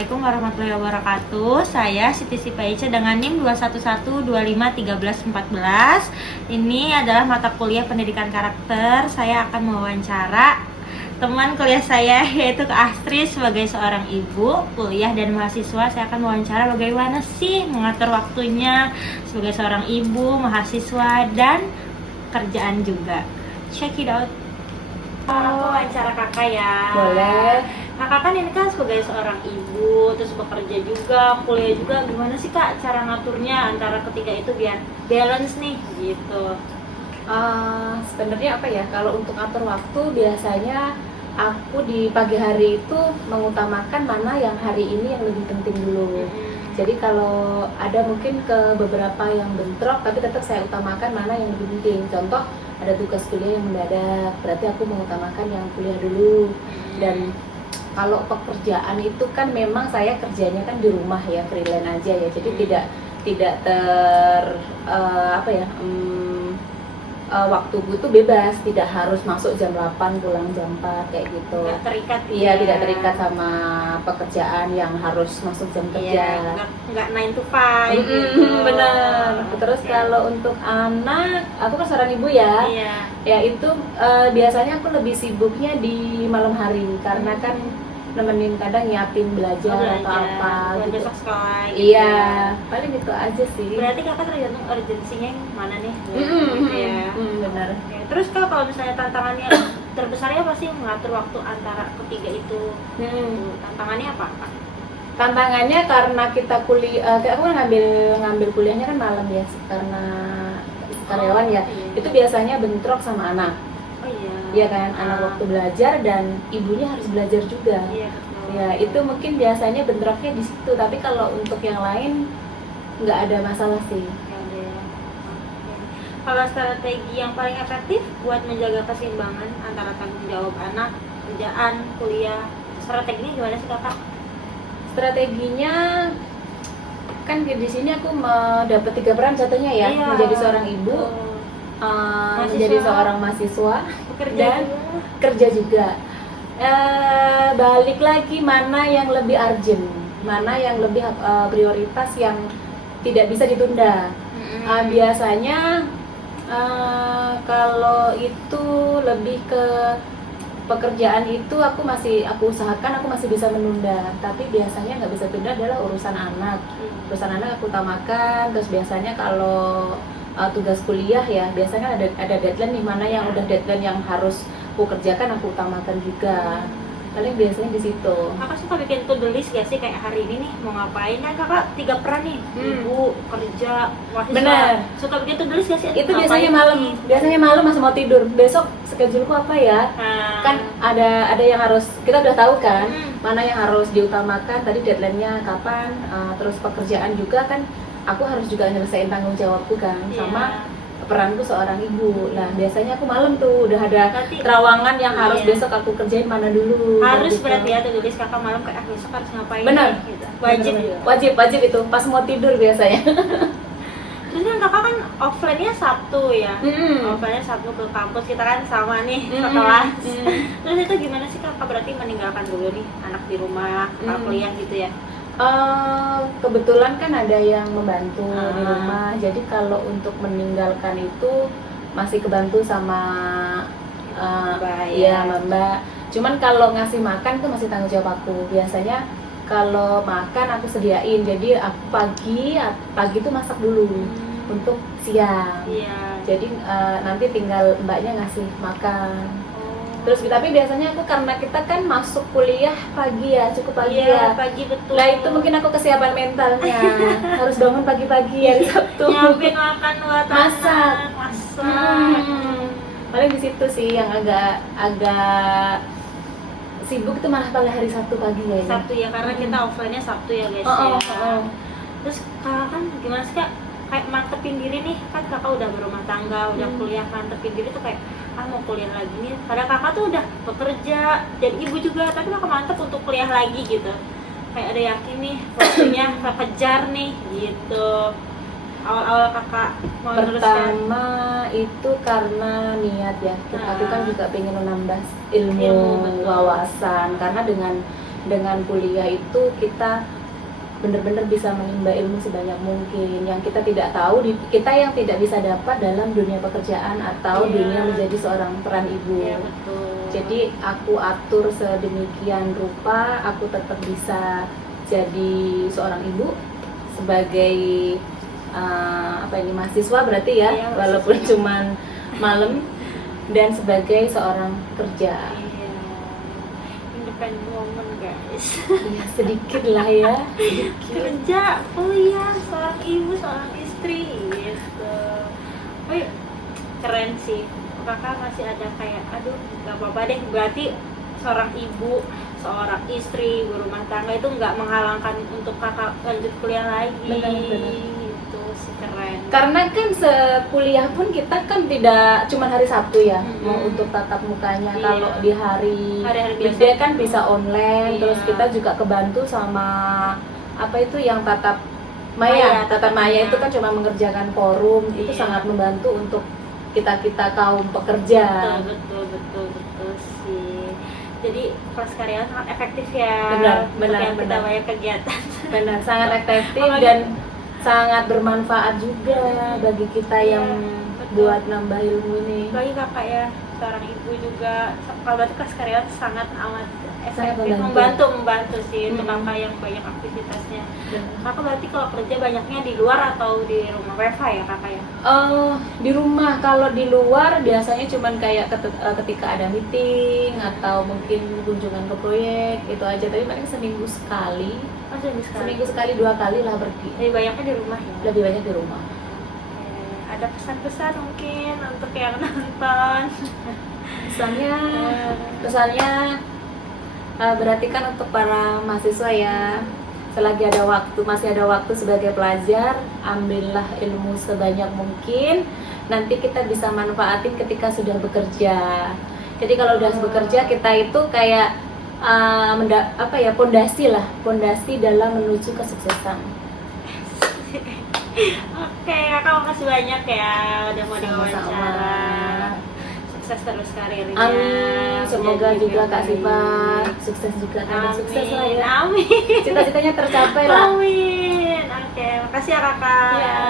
Assalamualaikum warahmatullahi wabarakatuh. Saya Siti Sipaica dengan NIM 211251314. Ini adalah mata kuliah pendidikan karakter. Saya akan mewawancara teman kuliah saya, yaitu Kak Astrid, sebagai seorang ibu, kuliah dan mahasiswa. Saya akan mewawancara bagaimana sih mengatur waktunya sebagai seorang ibu, mahasiswa, dan kerjaan juga. Check it out. Aku wawancara kakak ya. Boleh. Kakak kan ini kan sebagai seorang ibu, terus bekerja juga, kuliah juga. Gimana sih Kak cara ngaturnya antara ketiga itu biar balance nih gitu? Sebenarnya apa ya, kalau untuk atur waktu biasanya aku di pagi hari itu mengutamakan mana yang hari ini yang lebih penting dulu. Jadi kalau ada mungkin ke beberapa yang bentrok, tapi tetap saya utamakan mana yang lebih penting. Contoh, ada tugas kuliah yang mendadak, berarti aku mengutamakan yang kuliah dulu. Dan kalau pekerjaan itu kan memang saya kerjanya kan di rumah ya, freelance aja ya. Jadi tidak waktuku itu bebas, tidak harus masuk jam 8 pulang jam 4 kayak gitu. Nggak terikat gitu. Iya, Ya. tidak terikat sama pekerjaan yang harus masuk jam kerja. Iya, nggak 9 to 5 gitu. Benar. Terus Oke. kalau untuk anak, aku kan seorang ibu ya. Iya. Ya itu biasanya aku lebih sibuknya di malam hari karena kan nemenin kadang nyiapin belajar atau apa buat gitu. besok sekolah gitu. Iya, paling gitu aja sih. Berarti kakak tergantung urgensinya yang mana nih? Mm-mm, Gitu ya. benar. Oke. Terus kalau misalnya tantangannya terbesarnya apa sih mengatur waktu antara ketiga itu? Tantangannya apa Kak? Tantangannya karena kita kuliah, aku kan ngambil kuliahnya kan malam ya, karena karyawan ya. Iya. Itu biasanya bentrok sama anak. Oh iya. Iya kan, anak waktu belajar dan ibunya harus belajar juga. Iya betul. Ya itu mungkin biasanya bentroknya di situ. Tapi kalau untuk yang lain nggak ada masalah sih. Ya udah. Oke. Kalau strategi yang paling efektif buat menjaga keseimbangan antara tanggung jawab anak, kerjaan, kuliah, strateginya gimana sih kakak? Strateginya kan di sini aku dapat 3 peran jatuhnya ya, Iya. menjadi seorang ibu, menjadi seorang mahasiswa, Bekerja dan juga. kerja juga. Balik lagi mana yang lebih urgent, mana yang lebih prioritas yang tidak bisa ditunda. Biasanya kalau itu lebih ke pekerjaan itu aku usahakan aku masih bisa menunda, tapi biasanya nggak bisa tunda adalah urusan anak. Urusan anak aku utamakan. Terus biasanya kalau tugas kuliah ya biasanya ada deadline, di mana yang udah deadline yang harus aku kerjakan aku utamakan juga. Paling biasanya di situ. Kakak suka bikin to-do list gak sih, kayak hari ini nih mau ngapain? Kan kakak 3 peran nih, ibu, kerja, mahasiswa. Bener. Suka bikin to-do list gak sih? Itu Ngapain biasanya malam. nih? Biasanya malam masih mau tidur. Besok scheduleku apa ya? Nah, Kan ada yang harus kita udah tahu kan, Hmm. mana yang harus diutamakan. Tadi deadline-nya kapan, terus pekerjaan juga kan aku harus juga nyelesain tanggung jawabku kan, iya. sama peranku seorang ibu. Nah biasanya aku malam tuh udah ada Berarti- terawangan yang harus Iya. besok aku kerjain mana dulu. harus gitu. berarti ya to-do list kakak malam kayak besok harus ngapain? Bener. nih, gitu. Wajib. Bener. Wajib itu pas mau tidur biasanya. Terus kan kakak kan offline-nya Sabtu ya. Mm. Offline-nya Sabtu ke kampus, kita kan sama nih Mm. setelah. Mm. Terus itu gimana sih kakak, berarti meninggalkan dulu nih anak di rumah, kakak kuliah gitu ya? Kebetulan kan ada yang membantu di Ah. rumah, jadi kalau untuk meninggalkan itu masih kebantu sama Mbak, ya ya. Mbak. Cuman kalau ngasih makan tuh masih tanggung jawab aku. Biasanya kalau makan aku sediain, jadi aku pagi tuh masak dulu untuk siang. Iya. Jadi nanti tinggal mbaknya ngasih makan. Terus tapi biasanya aku karena kita kan masuk kuliah pagi ya, cukup pagi Iya, ya. pagi betul. Lah itu mungkin aku kesiapan mentalnya. Harus bangun pagi-pagi hari Sabtu. Nyiapin makan buat Masak. anak, masak. Paling di situ sih yang agak sibuk itu malah pada hari Sabtu pagi ya. Sabtu ya, karena kita offline-nya Sabtu ya guys Oh, ya. oh. Terus kakak kan gimana sih kak, kayak mantepin diri nih, kan kakak udah berumah tangga, udah kuliah, mantepin diri tuh kayak mau kuliah lagi nih, padahal kakak tuh udah bekerja dan ibu juga, tapi kakak mantep untuk kuliah lagi gitu, kayak ada yakin nih waktunya kekejar nih gitu. Awal-awal kakak mau meneruskan. Pertama itu karena niat ya. Aku kan juga pengen menambah ilmu Ilmu, betul. wawasan, karena dengan dengan kuliah itu kita benar-benar bisa menimba ilmu sebanyak mungkin yang kita tidak tahu, kita yang tidak bisa dapat dalam dunia pekerjaan atau Iya. dunia menjadi seorang peran ibu. Iya, betul. Jadi aku atur sedemikian rupa, aku tetap bisa jadi seorang ibu sebagai mahasiswa berarti ya, Iya, walaupun mahasiswa. cuman malam, dan sebagai seorang kerja. Iya. Independent woman, guys. Ya, sedikit lah ya, Kerja, kuliah, seorang ibu, seorang istri gitu. Oh, iya. Keren sih. Kakak masih ada kayak, aduh, nggak apa-apa deh. Berarti seorang ibu, seorang istri, ibu rumah tangga itu nggak menghalangkan untuk kakak lanjut kuliah lagi. Benar. Itu sih keren. Karena kan sekuliah pun kita kan tidak cuma hari Sabtu ya, Mm-mm. mau untuk tatap mukanya. Iya. Kalau di hari-hari biasa weekday kan bisa online, Iya. terus kita juga kebantu sama apa itu yang tatap maya. Tatap maya itu kan cuma mengerjakan forum, itu Iya. sangat membantu untuk kita kaum pekerja. Betul sih. Jadi kelas karyawan sangat efektif ya. Benar, Untuk yang kita benar. banyak kegiatan. Benar, sangat efektif Apalagi- dan sangat bermanfaat juga bagi kita yang betul. buat nambah ilmu ini. Bagi kakak ya, seorang ibu juga. Kalau berarti kelas karyawan sangat amat Sangat efektif, membantu. membantu sih untuk kakak yang banyak aktivitasnya. Kakak berarti kalau kerja banyaknya di luar atau di rumah WFH ya kakak ya? Di rumah, kalau di luar biasanya cuman kayak ketika ada meeting atau mungkin kunjungan ke proyek itu aja, tapi paling seminggu sekali, seminggu sekali 2 kali lah pergi. Lebih banyaknya di rumah ya? Lebih banyak di rumah. Ada pesan-pesan mungkin untuk yang nonton? Pesannya berarti kan untuk para mahasiswa ya, selagi ada waktu, masih ada waktu sebagai pelajar, ambillah ilmu sebanyak mungkin. Nanti kita bisa manfaatin ketika sudah bekerja. Jadi kalau udah bekerja, kita itu kayak pondasi dalam menuju kesuksesan. Oke, kakak makasih banyak ya udah mau diwawancara. Sama-sama. Sukses terus karirnya. Amin. Semoga Jadi juga yang Kak Siva baik. sukses juga, kan Amin. sukses lah ya. Amin. Cita-citanya tercapai lah. Amin. Oke, makasih ya kakak. Iya.